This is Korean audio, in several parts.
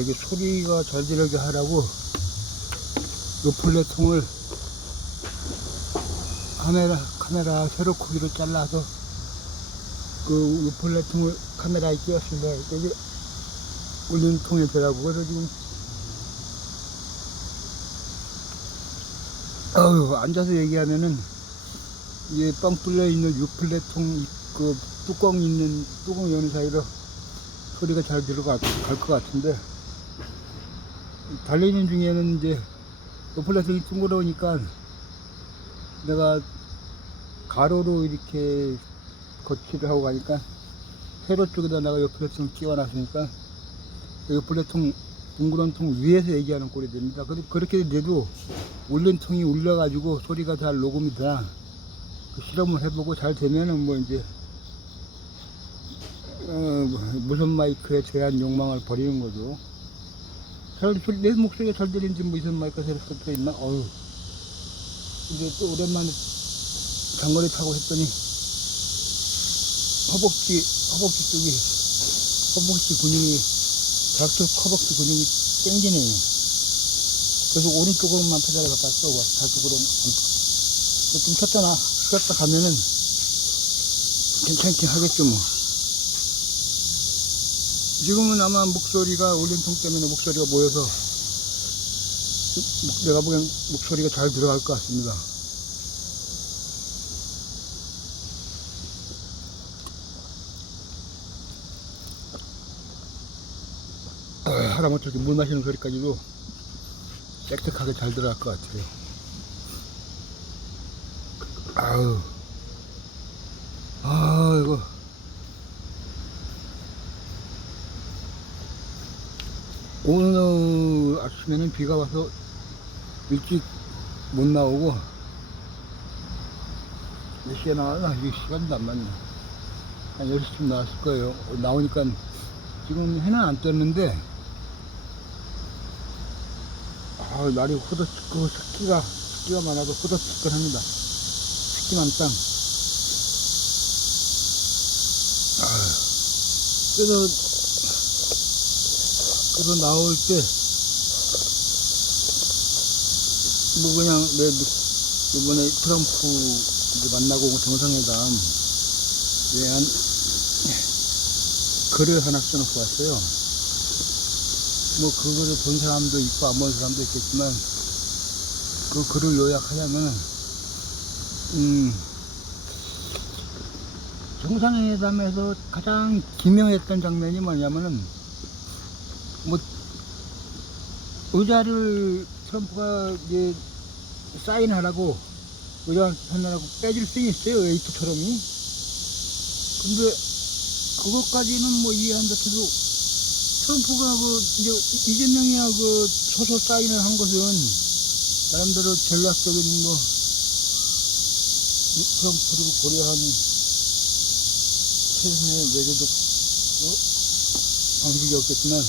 이게 소리가 잘 들리게 하라고 요플레통을 카메라 세로 크기로 잘라서 그 요플레통을 카메라에 끼웠습니다. 이게 울리는 통에 되라고. 그래서 지금 앉아서 얘기하면은 이게 뻥 뚫려 있는 요플레통 그 뚜껑 여는 사이로 소리가 잘 들어갈 것 같은데, 달리는 중에는 이제 요플레통이 둥그러우니까 내가 가로로 이렇게 거치를 하고 가니까 세로 쪽에다 내가 요플레통 끼워놨으니까 요플레통 둥그런 통 위에서 얘기하는 꼴이 됩니다. 그렇게 돼도 울린 통이 울려가지고 소리가 잘 녹음이 되나 그 실험을 해보고 잘 되면은 뭐 이제 무선 마이크에 대한 욕망을 버리는 거죠. 내 목소리가 잘 들리는지 무선 마이크가 새로 섞여 있나? 이제 또 오랜만에 장거리 타고 했더니 허벅지 근육이 좌측 허벅지 근육이 땡기네요. 그래서 오른쪽으로만 페달을 바꿨어. 좌측으로는 좀 쉬었다 가면은 괜찮긴 하겠죠 뭐. 지금은 아마 목소리가 울림통 때문에 목소리가 모여서 내가 보기엔 목소리가 잘 들어갈 것 같습니다. 하다못해 이렇게 물 마시는 소리까지도 빽빽하게 잘 들어갈 것 같아요. 이거 오늘 아침에는 비가 와서 일찍 못 나오고, 몇 시에 나왔나? 이게 시간도 안 맞네. 한 10시쯤 나왔을 거예요. 나오니까 지금 해는 안 떴는데 날이 후덥지근하고 습기가 많아서 후덥지근합니다. 습기 만땅. 그래서 나올 때 뭐 그냥 이번에 트럼프 만나고 온 정상회담 외한 글을 하나 써놓고 왔어요. 뭐 그 글을 본 사람도 있고 안 본 사람도 있겠지만, 그 글을 요약하자면 정상회담에서 가장 기명했던 장면이 뭐냐면은, 뭐 의자를 트럼프가 이제 사인하라고 의자 하느라고 빼줄 수 있어요, A2처럼이. 근데 그것까지는 뭐 이해한다 해도 트럼프가 이제 이재명이야 소소 사인을 한 것은 나름대로 전략적인 트럼프를 고려한 최선의 내조적 방식이었겠지만,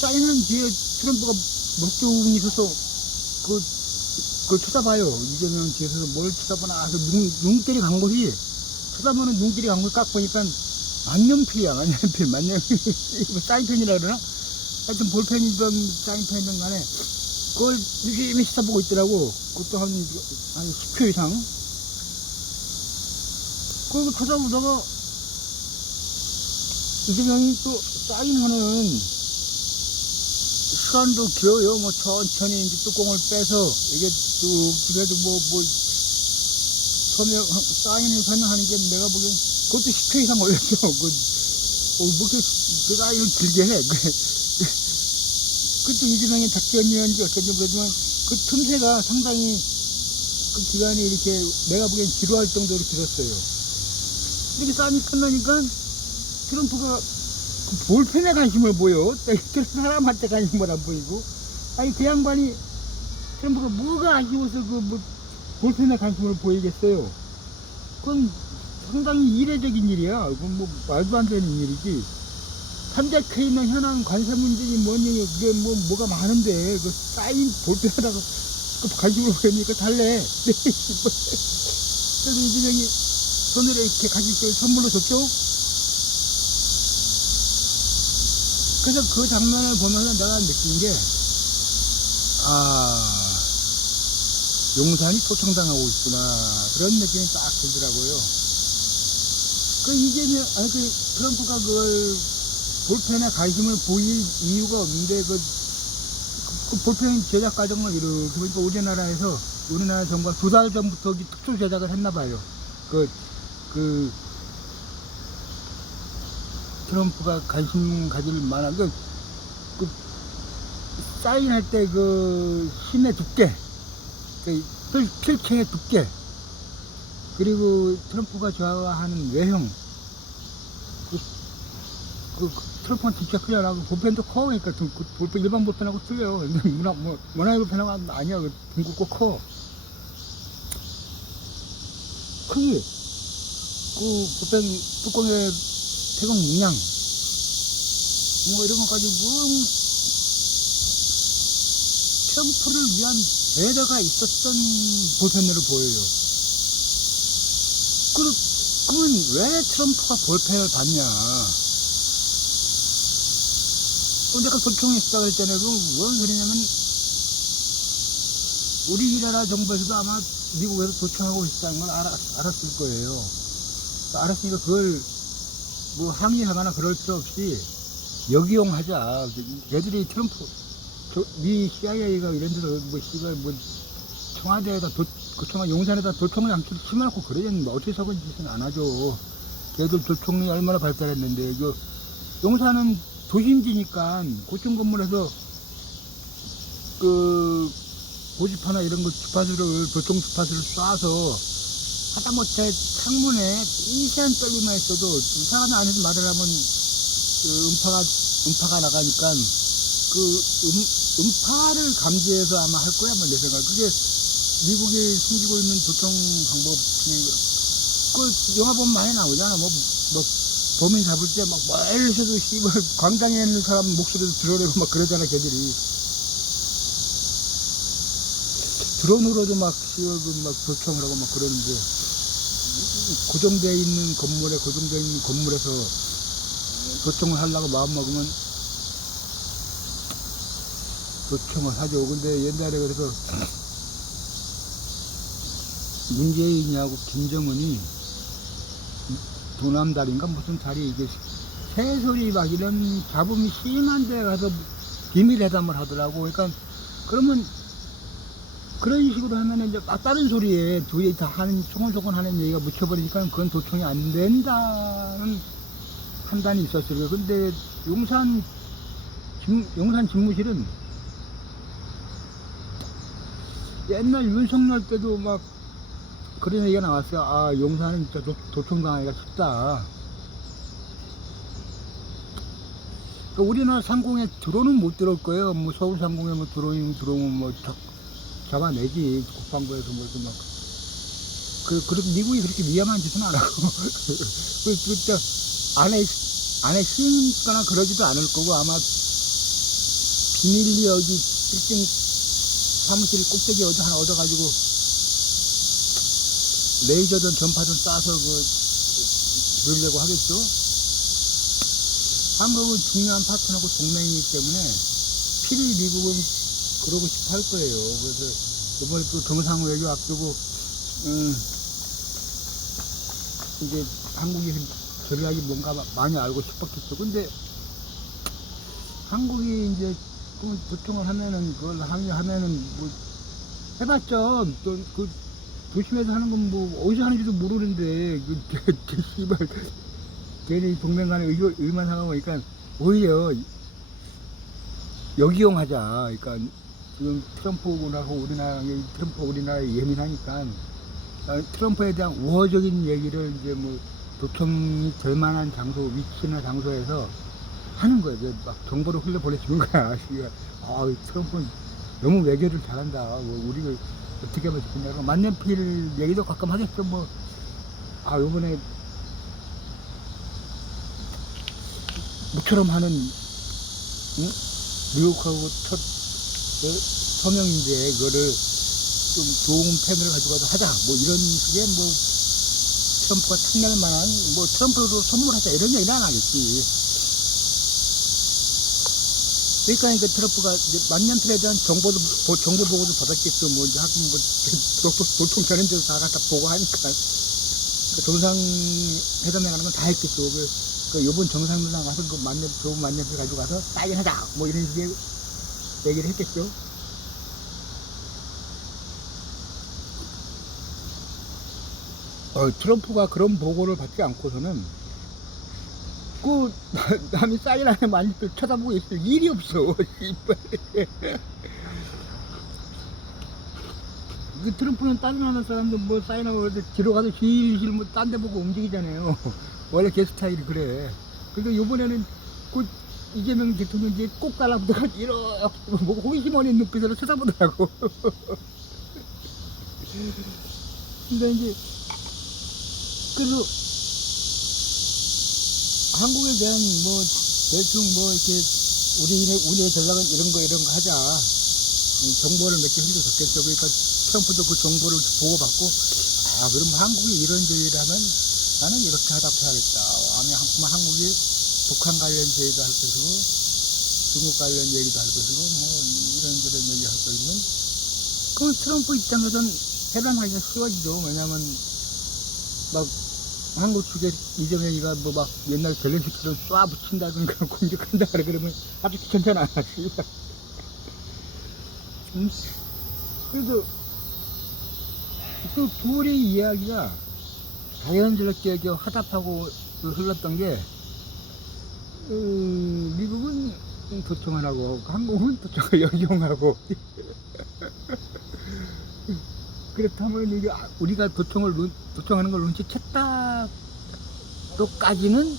사인은 뒤에 트럼프가 목적이 있어서 그걸 쳐다봐요. 이재명 뒤에서 뭘 쳐다보나. 눈길이 간 곳이, 쳐다보는 눈길이 간 곳 딱 보니까 만년필이야. 사인펜이라 그러나? 하여튼 볼펜이든 사인펜이든 간에 그걸 유심히 쳐다보고 있더라고. 그것도 한 10초 이상. 그걸 쳐다보다가 이재명이 또 사인하는 시간도 길어요. 뭐 천천히 이제 뚜껑을 빼서 이게 그래도 사인을 설명하는 게 내가 보기엔 그것도 10회 이상 걸렸어. 그 사인을 길게 해. 그것도 이재명의 작전이었는지 어쩐지 모르지만 그 틈새가 상당히 그 기간이 이렇게 내가 보기엔 지루할 정도로 길었어요. 이렇게 싸움이 끝나니까 트럼프가 그 볼펜에 관심을 보여. 다른 사람한테 관심을 안 보이고. 그 양반이 트럼프가 뭐가 아쉬워서 볼펜에 관심을 보이겠어요. 그건 상당히 이례적인 일이야. 그건 말도 안 되는 일이지. 참작해 있는 현안 관세 문제니 뭐니, 그게 뭐가 많은데, 사인 볼펜에다가 관심을 보이니까 달래. 그래서 이재명이 손으로 이렇게 가지고 선물로 줬죠? 그래서 그 장면을 보면서 내가 느낀 게, 용산이 토청당하고 있구나. 그런 느낌이 딱 들더라고요. 트럼프가 그걸 볼펜에 관심을 보일 이유가 없는데, 그 볼펜 제작 과정을 이렇게 보니까 우리나라 정부가 2달 전부터 특수 제작을 했나 봐요. 트럼프가 관심 가질 만한, 사인할 때 심의 두께, 필체의 두께, 그리고 트럼프가 좋아하는 외형, 트럼프는 진짜 크잖아. 볼펜도 커. 그러니까 볼펜, 일반 볼펜하고 틀려. 모나이 볼펜하고 아니야. 둥글고 커. 크기, 볼펜 뚜껑의 태국 문양, 이런 것까지 트럼프를 위한 배려가 있었던 볼펜으로 보여요. 그러면 왜 트럼프가 볼펜을 받냐? 내가 도청이 있다고 했잖아요. 뭔 소리냐면, 우리나라 정부에서도 아마 미국에서 도청하고 있다는 걸 알았을 거예요. 알았으니까 그걸 항의하거나 그럴 필요 없이 역이용하자. 얘들이 트럼프, 미 CIA가 이런 데서 청와대에다 용산에다 도청을 심어놓고 그러겠는데 어디서건 짓은 안 하죠. 걔들 도청이 얼마나 발달했는데. 용산은 도심지니까 고층 건물에서 고집하나 이런 거 도청 주파수를 쏴서 하다못해 창문에 1cm 떨리만 있어도 사람 안에서 말을 하면 음파가 나가니까 음파를 감지해서 아마 할 거야, 내 생각. 그게 미국이 숨기고 있는 도청 방법 중에, 영화 보면 많이 나오잖아. 범인 잡을 때 멀리서도 광장에 있는 사람 목소리도 드러내고 그러잖아, 걔들이. 드론으로도 도청을 하고 그러는데, 고정되어 있는 건물에서 도청을 하려고 마음먹으면 도청을 하죠. 근데 옛날에 그래서 문재인이하고 김정은이 도남다리인가 무슨 다리, 이게 새소리 이런 잡음이 심한 데 가서 비밀회담을 하더라고. 그러니까 그러면 그런 식으로 하면 이제 다른 소리에 둘이 다 소곤소곤 하는 얘기가 묻혀버리니까 그건 도청이 안 된다는 판단이 있었어요. 근데 용산 집무실은 옛날 윤석열 때도 그런 얘기가 나왔어요. 용산은 진짜 도청당하기가 쉽다. 우리나라 상공에 드론은 못 들어올 거예요. 서울 상공에 들어오면 잡아내지. 국방부에서 그렇게 미국이 그렇게 위험한 짓은 안 하고. 안에 숨거나 그러지도 않을 거고, 아마 비밀리 빌딩 사무실 꼭대기 하나 얻어가지고, 레이저든 전파든 쏴서 들으려고 하겠죠? 한국은 중요한 파트너고 동맹이기 때문에 필히 미국은 그러고 싶어 할 거예요. 그래서 이번에 또 정상회담 앞두고 이제 한국이 전략이 뭔가 많이 알고 싶었겠죠. 근데 한국이 이제 도청을 하면은, 그걸 항의하면은 해봤자 도심에서 하는 건 어디서 하는지도 모르는데, 씨발 괜히 동맹 간에 의만 상하고, 오히려 역이용하자. 지금 트럼프하고 우리나라에 예민하니까 트럼프에 대한 우호적인 얘기를 이제 도청이 될 만한 위치나 장소에서 하는 거야. 이제 정보를 흘려보내주는 거야. 트럼프는 너무 외교를 잘한다. 우리를 어떻게 하면 좋겠냐고. 만년필 얘기도 가끔 하겠죠. 요번에 모처럼 하는, 미국하고 첫 서명인데, 그거를 좀 좋은 펜을 가지고 하자. 이런 식의 트럼프가 탐낼 만한, 트럼프도 선물하자. 이런 얘기는 안 하겠지. 트럼프가 탐낼 만한, 트럼프가 탐낼 만한, 트럼프가 선물하자. 이런 식의, 이런 식의, 뭐, 트럼프가 탐낼 만한, 트럼프가 선물하자. 이런 얘기는 안 하겠지. 트럼프가 탐낼 만한, 트럼프가 선물하자. 이런 얘기는 안 하겠지. 그러니까 그 트럼프가 이제 만년틀에 대한 정보 보고도 받았겠죠. 뭐 이제 하긴 뭐 도통 저런 데서 다 갖다 보고 하니까 그 정상회담에 가는 건 다 했겠죠. 그 요번 정상회담 가서 그 좋은 만년틀 가지고 가서 사인하자 뭐 이런 식의 얘기를 했겠죠. 트럼프가 그런 보고를 받지 않고서는 그 남이 사인하는 만년틀 쳐다보고 있을 일이 없어. 그 트럼프는 다른 나라 사람들 뭐 사인하고 그래서 뒤로 가서 실실 뭐 딴 데 보고 움직이잖아요. 원래 걔 스타일이 그래. 근데 요번에는 그 이재명 대통령 이제 꼭 달라붙어가 이렇게 뭐 호기심 어린 눈빛으로 쳐다보더라고. 근데 이제 그래서 한국에 대한 뭐 대충 뭐 이렇게 우리의 전략은 이런 거 하자. 정보를 몇 개 흘려줬겠죠. 그러니까 트럼프도 그 정보를 보고받고, 그럼 한국이 이런 제의를 하면 나는 이렇게 하답해야겠다. 아니, 한국이 북한 관련 제의도 할 것이고, 중국 관련 얘기도 할 것이고, 뭐, 이런저런 얘기 할 것이면, 그건 트럼프 입장에서는 해단하기가 쉬워지죠. 왜냐면, 막, 한국 측에 이재명이가 뭐 막 옛날 젤렌스키를 쏴 붙인다든가 공격한다 그러면 아주 귀찮잖아. 그래서 그 둘의 이야기가 자연스럽게 화답하고 흘렀던 게 미국은 도청을 하고 한국은 도청을 역용하고 그렇다면 이게 우리가 도청하는 걸 눈치챘다 또까지는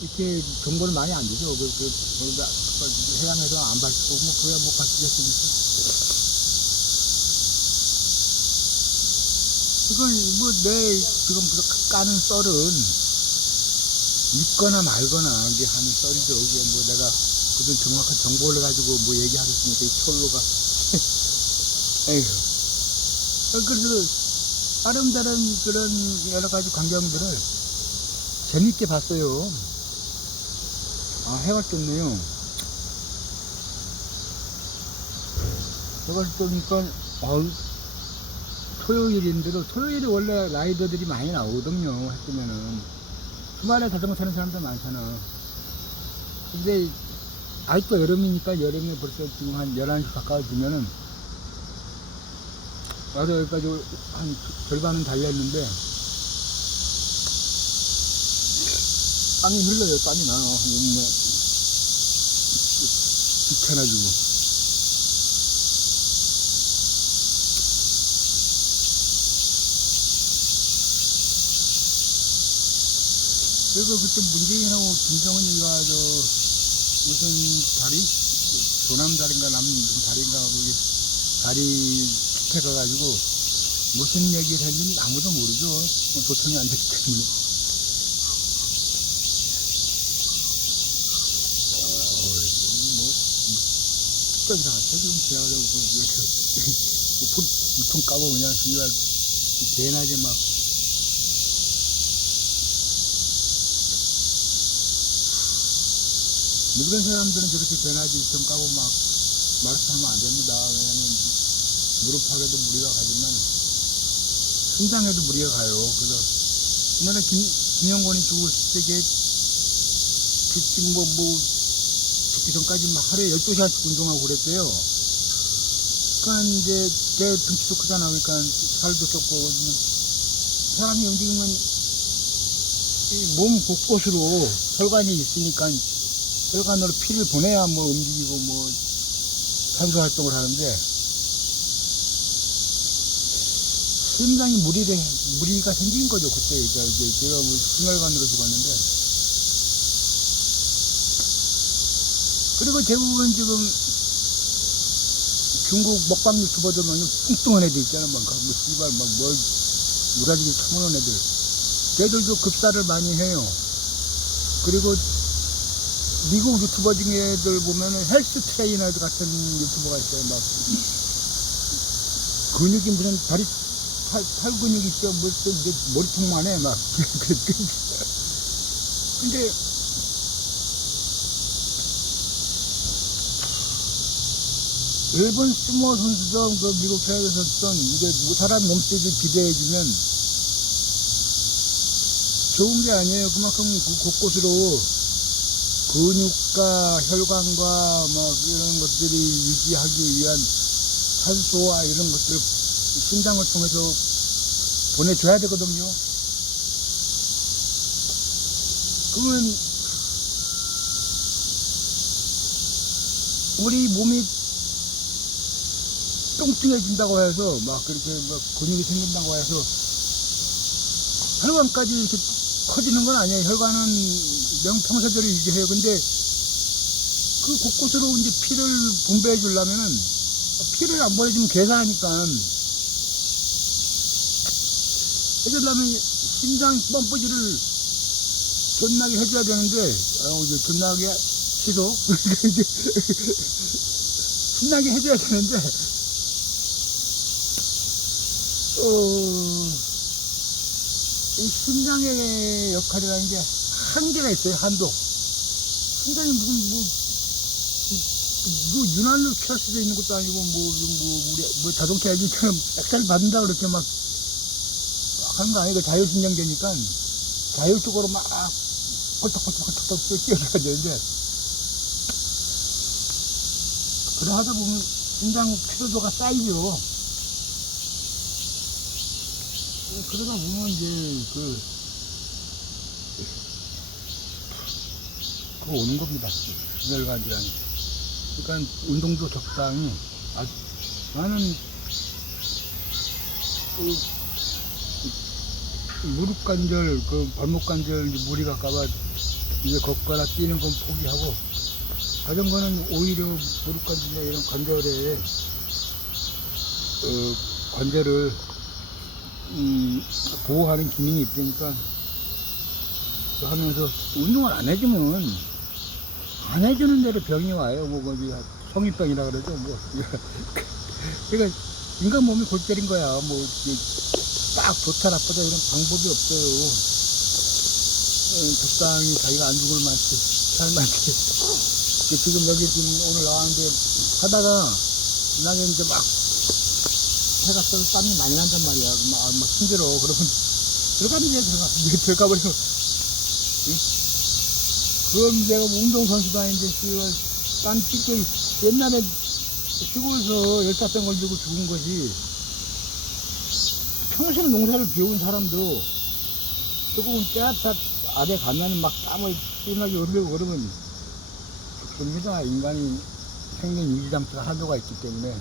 이렇게 정보를 많이 안 주죠. 해당해서 안 밝히고 뭐 그래야 뭐 밝히겠습니까? 이걸 뭐 내 지금 까는 썰은 믿거나 말거나 이게 하는 썰이죠. 이게 뭐 내가 무슨 정확한 정보를 가지고 뭐 얘기하겠습니까? 이 촐로가. 에휴. 그래서 아름다운 그런 여러 가지 광경들을 재밌게 봤어요. 해왔겠네요. 해갈 거니까, 토요일인데도, 토요일에 원래 라이더들이 많이 나오거든요. 했으면은. 주말에 자전거 타는 사람들 많잖아. 근데, 아직도 여름이니까 여름에 벌써 지금 한 11시 가까워지면은, 와서 여기까지 한 절반은 달렸는데, 땀이 흘러요. 땀이 나. 뭐, 귀찮아지고. 그래서 그때 문재인하고 김정은이가 무슨 다리? 조남다리인가 무슨 다리인가 거기 다리 숲에 가가지고 무슨 얘기를 했는지 아무도 모르죠. 도청이 안 됐기 때문에. 특별사 같아. 지금 지나가자고 이렇게 물통 까고 그냥 정말 대낮에 막 모든 사람들은 저렇게 대낮에 물통 까고 막 마라톤 하면 안 됩니다. 왜냐면 무릎팍에도 무리가 가지만 심장에도 무리가 가요. 그래서 옛날에 김영권이 죽었을 때 지금 죽기 전까지 막 하루에 12시간씩 운동하고 그랬대요. 그러니까 이제 내 등치도 크잖아. 그러니까 살도 쪘고 사람이 움직이면 몸 곳곳으로 혈관이 있으니까 혈관으로 피를 보내야 뭐 움직이고 뭐 산소 활동을 하는데 심장이 무리가 생긴 거죠. 그때 이제 제가 뭐 심혈관으로 죽었는데 그리고 대부분 지금 중국 먹방 유튜버들 보면 뚱뚱한 애들 있잖아. 씨발 무라지게 처먹는 애들. 걔들도 급사를 많이 해요. 그리고 미국 유튜버 중에들 보면은 헬스 트레이너 같은 유튜버가 있어요. 막 근육이 무슨 팔 근육이 있어. 머리통만 해. 막. 근데 일본 스모 선수도 그 미국 프로야구에서 했던 이게 뭐 사람 몸짓을 기대해주면 좋은 게 아니에요. 그만큼 그 곳곳으로 근육과 혈관과 막 이런 것들이 유지하기 위한 산소와 이런 것들을 심장을 통해서 보내줘야 되거든요. 그러면 우리 몸이 뚱뚱해진다고 해서 막 그렇게 막 근육이 생긴다고 해서 혈관까지 이렇게 커지는 건 아니에요. 혈관은 명평사대로 유지해요. 근데 그 곳곳으로 이제 피를 분배해 주려면은 피를 안 보내주면 괴사하니까 해주려면 심장 펌프질을 존나게 해줘야 되는데 이제 존나게 취소 신나게 해줘야 되는데 이 심장의 역할이라는 게 한계가 있어요. 한도. 심장이 무슨 윤활유 켤 수도 있는 것도 아니고 우리 자동차 엔진처럼 액셀 받는다 그렇게 막 하는 거 아니고 자율신경계니까 자율적으로 막 펄떡펄떡 뛰어줘야 되는데 그러다 보면 심장 피로도가 쌓이죠. 그러다 보면 이제 그거 오는 겁니다. 뇌혈관 질환이. 그러니까 운동도 적당히. 나는 무릎 관절, 발목 관절 무리 갈까봐 이제 걷거나 뛰는 건 포기하고 자전거는 오히려 무릎 관절이나 이런 관절에 관절을 보호하는 기능이 있으니까 하면서 운동을 안 해주는 대로 병이 와요. 성인병이라 그러죠. 그러니까 인간 몸이 골 때린 거야. 딱 좋다 나쁘다 이런 방법이 없어요. 적당히 자기가 안 죽을 만치 살만치. 지금 여기 오늘 나왔는데 하다가 나게 이제 막 해가 떠서 땀이 많이 난단 말이야. 막 힘들어. 그러면 들어가면 들어가버리면. 그럼 내가 운동선수도 아닌데, 땀 찢겨. 옛날에 시골에서 열사병 걸리고 죽은 것이 평생 농사를 비운 사람도 조금 때앗 아래 가면 막 땀을 심하게 흐르고 그러면 죽습니다. 인간이 생명 유지 장치가 한도가 있기 때문에.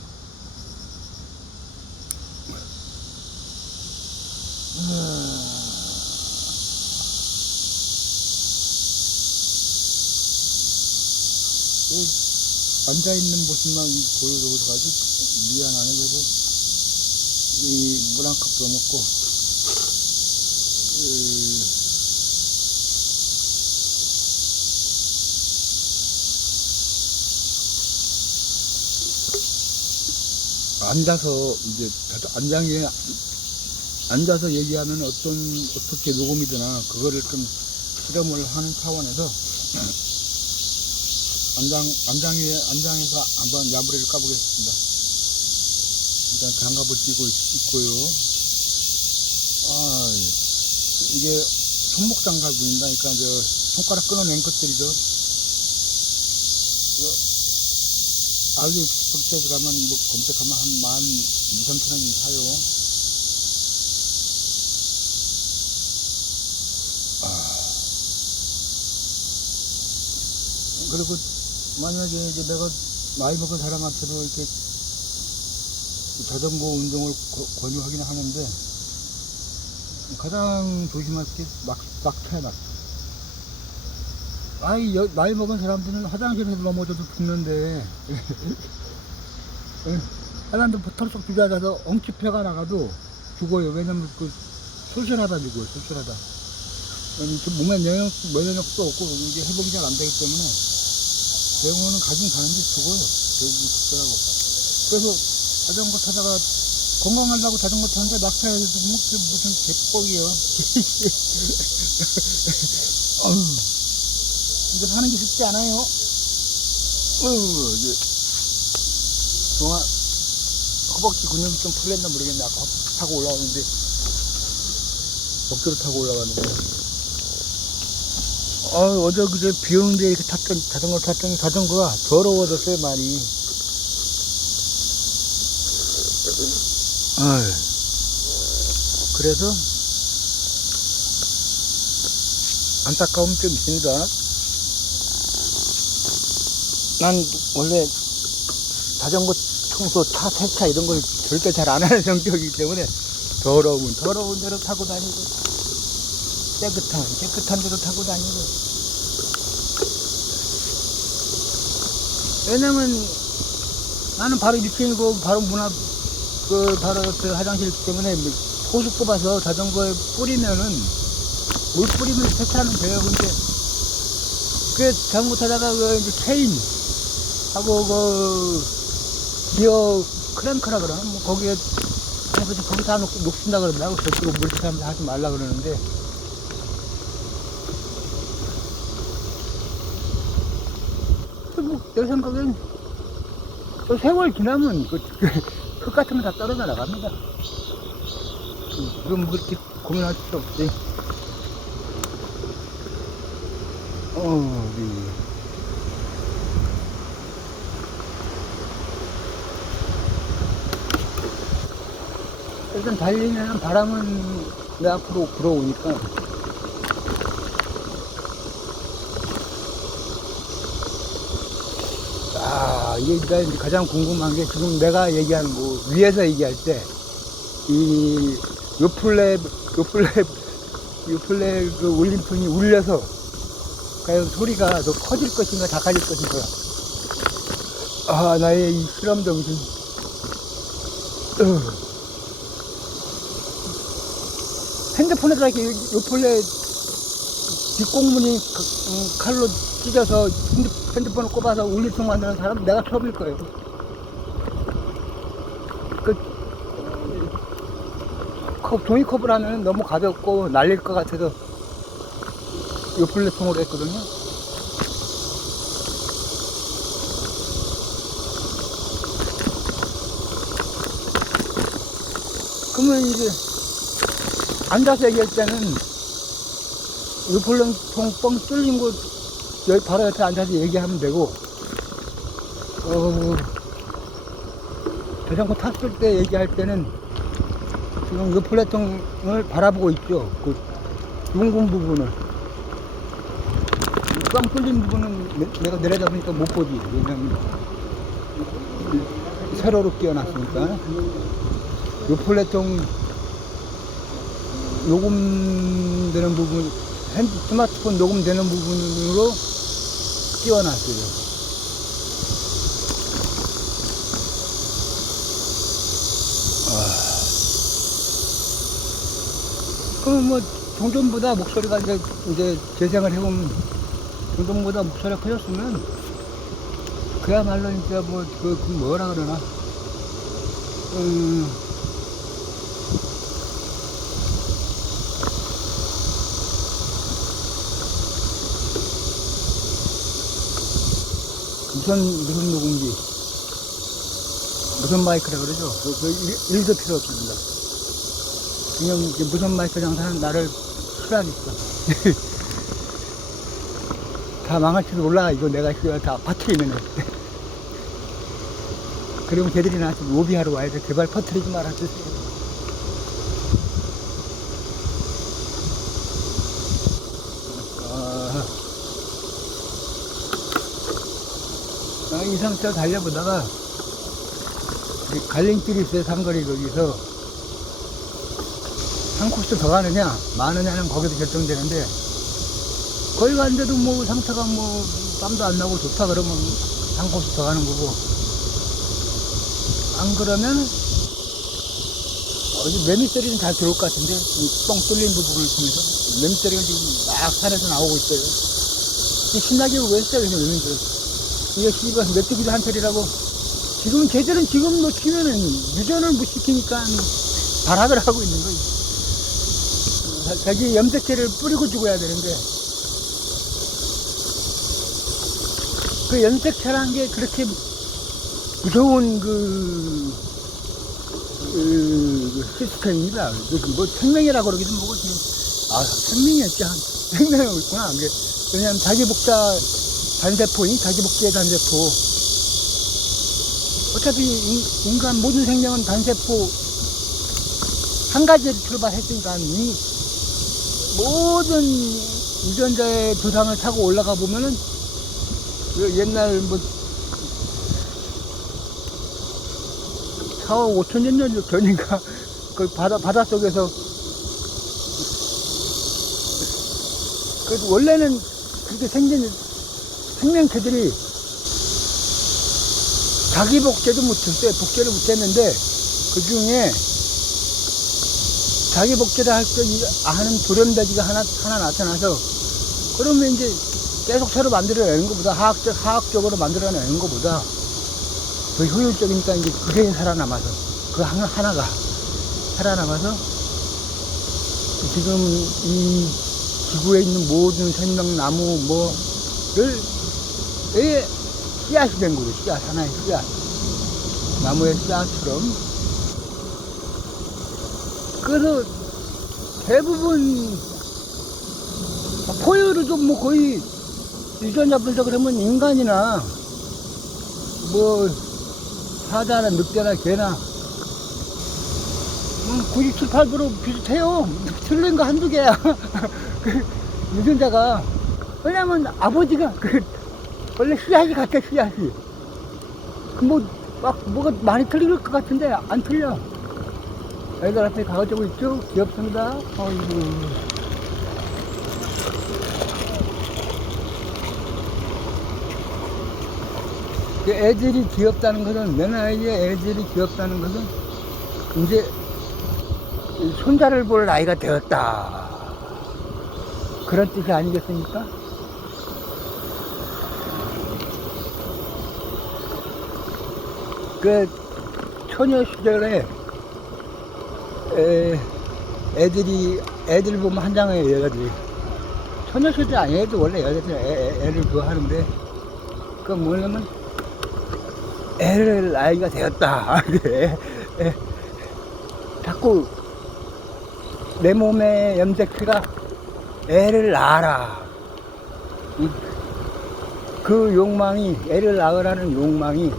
앉아있는 모습만 보여줘가지고 미안하네. 그래서 이 물 한 컵 더 먹고 앉아서 이제 앉아서 얘기하면 어떻게 녹음이 되나 그거를 좀 실험을 하는 차원에서 안장에서 한번 야부리를 까보겠습니다. 일단 장갑을 끼고 있고요. 이게 손목 장갑입니다. 그러니까 손가락 끊어낸 것들이죠. 알리익스프레스에 가면 검색하면 한 12,000~13,000원이 사요. 그리고 만약에 이제 내가 나이 먹은 사람한테도 이렇게 자전거 운동을 권유하기는 하는데 가장 조심할 게 막타야. 나이 먹은 사람들은 화장실에서 넘어져도 죽는데 사람들 털썩 주저앉아서 엉치패가 나가도 죽어요. 왜냐면 수술하다 죽어요. 수술하다. 몸에 면역도 없고 이게 회복이 잘 안 되기 때문에 병원은 가긴 가는데 죽어요. 대부분 죽더라고. 그래서 자전거 타다가 건강하려고 자전거 타는데 낙타에서 죽으면 그게 무슨 개뻑이요. 이거 하는 게 쉽지 않아요. 동안 허벅지 근육이 좀 풀렸나 모르겠네. 아까 타고 올라오는데 억지로 타고 올라가는데. 어제 그제 비 오는데 이렇게 자전거를 탔더니 자전거가 더러워졌어요, 많이. 그래서 안타까움이 좀 있습니다. 난 원래 자전거 청소, 차 세차 이런 걸 절대 잘 안 하는 성격이기 때문에 더러운 데로 타고 다니고 깨끗한 데로 타고 다니고. 왜냐면 나는 바로 1층이고 바로 문 앞 바로 그 화장실 있기 때문에 호수 뽑아서 자전거에 뿌리면은 물 뿌리면 세차하면 돼요. 근데 그 잘못하다가 그 이제 체인 하고 그 기어 크랭크라 그러나 뭐 거기에 그래서 거기다 녹슨다 그런다고 저쪽으로 물 세차하면서 하지 말라 그러는데. 뭐 내 생각엔 또 세월 지나면 흙 같은 거 다 떨어져 나갑니다. 그럼 뭐 그렇게 고민할 필요 없지. 일단 달리면 바람은 내 앞으로 불어오니까. 이게 이제 가장 궁금한 게 지금 내가 얘기하는 거 위에서 얘기할 때 이 요플랩 그 울림통이 울려서 과연 소리가 더 커질 것인가 작아질 것인가. 나의 이 실험 정신. 핸드폰에다 이렇게 요플랩 뒷공문이 칼로 찢어서 핸드폰을 꼽아서 울림통 만드는 사람 내가 처음일 거예요. 종이컵을 하면 너무 가볍고 날릴 것 같아서 요플랩통으로 했거든요. 그러면 이제 앉아서 얘기할 때는 요플랩통 뻥 뚫린 곳 여기 바로 옆에 앉아서 얘기하면 되고, 자전거 탔을 때 얘기할 때는 지금 요플랩통을 바라보고 있죠. 그 둥근 부분을. 꽝 뚫린 부분은 내가 내려다 보니까 못 보지. 왜냐면 세로로 끼워놨으니까. 요플랩통 녹음되는 부분, 스마트폰 녹음되는 부분으로 끼워놨어요. 그럼 뭐 종전보다 목소리가 이제 재생을 해보면 종전보다 목소리가 커졌으면 그야말로 진짜 뭐 뭐라 그러나 무선 녹음기, 무선 마이크라 그러죠. 일도 필요 없습니다. 그냥 무선 마이크 장사는 나를 싫어하겠어. 다 망할지도 몰라. 이거 내가 다 퍼뜨리면. 그러면 걔들이 나한테 로비하러 와야 돼. 제발 퍼뜨리지 말아주세요. 이 상태로 달려보다가 갈림길이 있어요. 삼거리 거기서 한 코스 더 가느냐 마느냐는 거기서 결정되는데, 거기 가는데도 뭐 상태가 뭐 땀도 안 나고 좋다 그러면 한 코스 더 가는 거고, 안 그러면 매미소리는 잘 들어올 것 같은데 이 뻥 뚫린 부분을 통해서 매미소리가 지금 막 산에서 나오고 있어요. 신나게 왜 했어요? 매미소리 이게 씨발 메뚜기도 한철이라고. 지금 걔들은 지금 놓치면은 유전을 못 시키니까 발악을 하고 있는 거예요. 자기 염색체를 뿌리고 죽어야 되는데, 그 염색체라는 게 그렇게 무서운 시스템입니다. 뭐 생명이라고 그러기도 뭐고, 생명이었지. 생명이 있구나. 왜냐면 자기 복사 단세포니, 자기 복제의 단세포. 어차피 인간 모든 생명은 단세포 한 가지를 출발했으니까, 이 모든 유전자의 도상을 타고 올라가 보면은, 옛날 4억 5천 년 전인가, 그 바닷속에서, 원래는 그렇게 생긴 생명체들이 자기 복제도 못했어요. 복제를 못했는데, 그 중에 자기 복제를 할 때 하는 돌연변이가 하나 나타나서, 그러면 이제 계속 새로 만들어내는 것보다, 화학적으로 만들어내는 것보다 더 효율적이니까 이제 그게 살아남아서, 그 하나가 살아남아서, 지금 이 지구에 있는 모든 생명나무, 씨앗이 된 거죠. 씨앗, 하나의 씨앗. 나무의 씨앗처럼. 그래서 대부분 포유류도 뭐 거의 유전자 분석을 하면 인간이나 사자나 늑대나 개나 97, 8% 비슷해요. 틀린 거 한두 개야. 유전자가. 왜냐면 아버지가 원래 씨앗이 같아, 씨앗이. 뭐가 많이 틀릴 것 같은데 안 틀려. 애들 앞에 가가지고 있죠? 귀엽습니다. 어이구. 애들이 귀엽다는 것은, 내 나이에 애들이 귀엽다는 것은, 이제 손자를 볼 나이가 되었다. 그런 뜻이 아니겠습니까? 처녀 시절에 애들 보면 한장의 여자들이, 처녀 시절 아니어도 원래 여자들 애를 그거 하는데, 뭐냐면 애를 나이가 되었다. 자꾸 내 몸의 염색체가 애를 낳아라. 그 욕망이, 애를 낳으라는 욕망이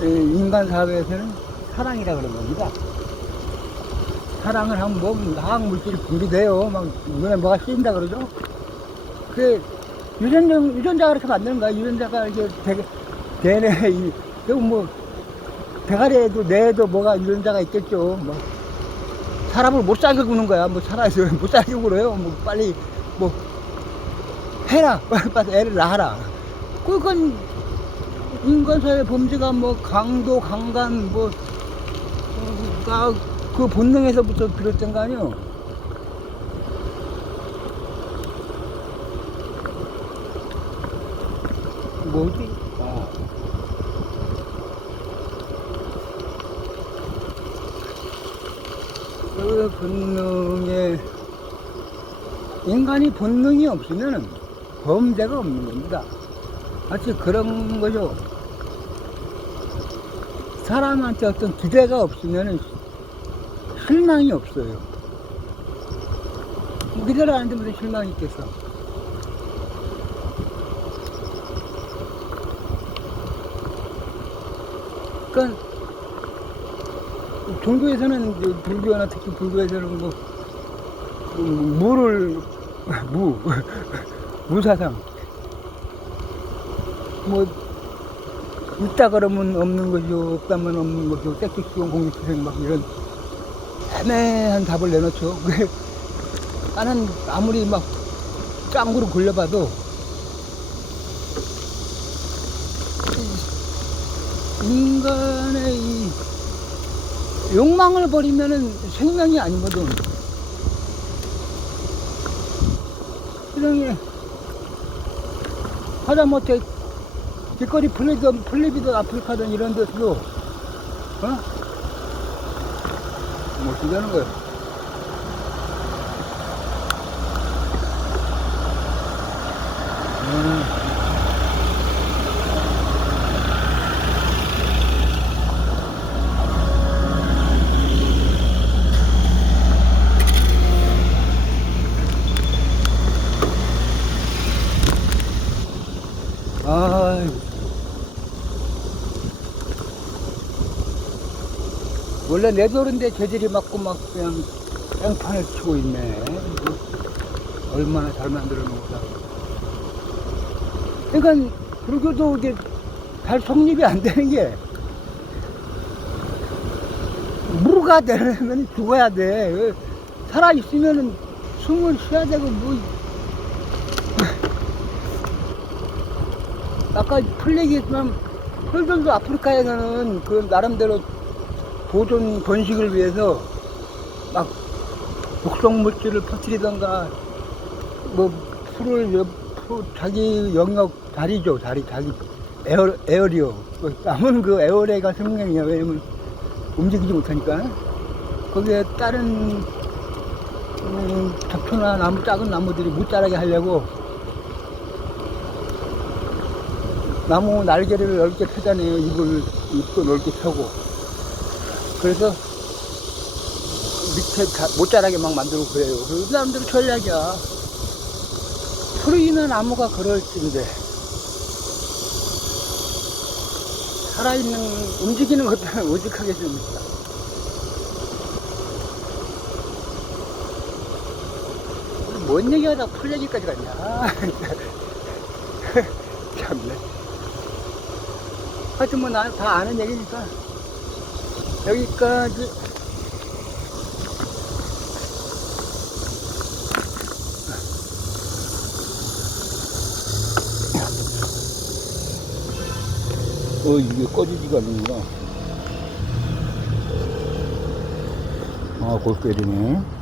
인간 사회에서는 사랑이라 그런 겁니다. 사랑을 하면 화학물질이 분비돼요. 눈에 뭐가 씌인다 그러죠. 유전자가 그렇게 만드는 거야. 유전자가 이렇게 대뇌, 대가리에도 뇌에도 뭐가 유전자가 있겠죠. 사람을 못 살게 구는 거야. 살아있어. 못 살게 굴어요. 빨리, 해라. 빨리 애를 낳아라. 그건 인간사회 범죄가 강도, 강간, 그 본능에서부터 비롯된 거 아니에요? 뭐지? 그 본능에, 인간이 본능이 없으면 범죄가 없는 겁니다. 마치 그런 거죠. 사람한테 어떤 기대가 없으면 실망이 없어요. 기대를 안 하는데 무슨 실망이 있겠어. 그러니까 종교에서는, 불교나 특히 불교에서는 무사상, 있다 그러면 없는 것이요, 없다면 없는 것이요, 섹시시용 공익수생 이런 애매한 답을 내놓죠. 나는 아무리 짱구로 굴려봐도 인간의 이 욕망을 버리면은 생명이 아니거든. 세상에 하다못해 길거리 플리비든 아프리카든 이런 데서도 어떻게 하는 거야? 아, 원래 내 돌인데 재질이 맞고 막 그냥 뺑판을 치고 있네. 얼마나 잘 만들어 놓을까. 그러니까 그러고도 이게 잘 성립이 안 되는 게, 무가 되려면 죽어야 돼. 살아 있으면은 숨을 쉬어야 되고 뭐. 아까 풀 얘기했지만 풀들도 아프리카에서는 그 나름대로 보존 번식을 위해서 막 독성 물질을 퍼뜨리던가 뭐 풀을 자기 영역 자리죠. 자기 에어리어. 나무는 그 에어레가 생명이야. 왜냐면 움직이지 못하니까. 거기에 다른 잡초나 나무, 작은 나무들이 못 자라게 하려고 나무 날개를 넓게 펴잖아요. 잎도 넓게 펴고. 그래서 밑에 못 자라게 막 만들고 그래요. 그 사람들은 전략이야. 풀이나 나무가 그럴 텐데, 살아있는, 움직이는 것들은 오직하게 줍니다. 뭔 얘기하다 풀 얘기까지 갔냐. 참네. 하여튼 뭐 난 다 아는 얘기니까 여기까지. 이게 꺼지지가 않는구나. 아, 골 때리네.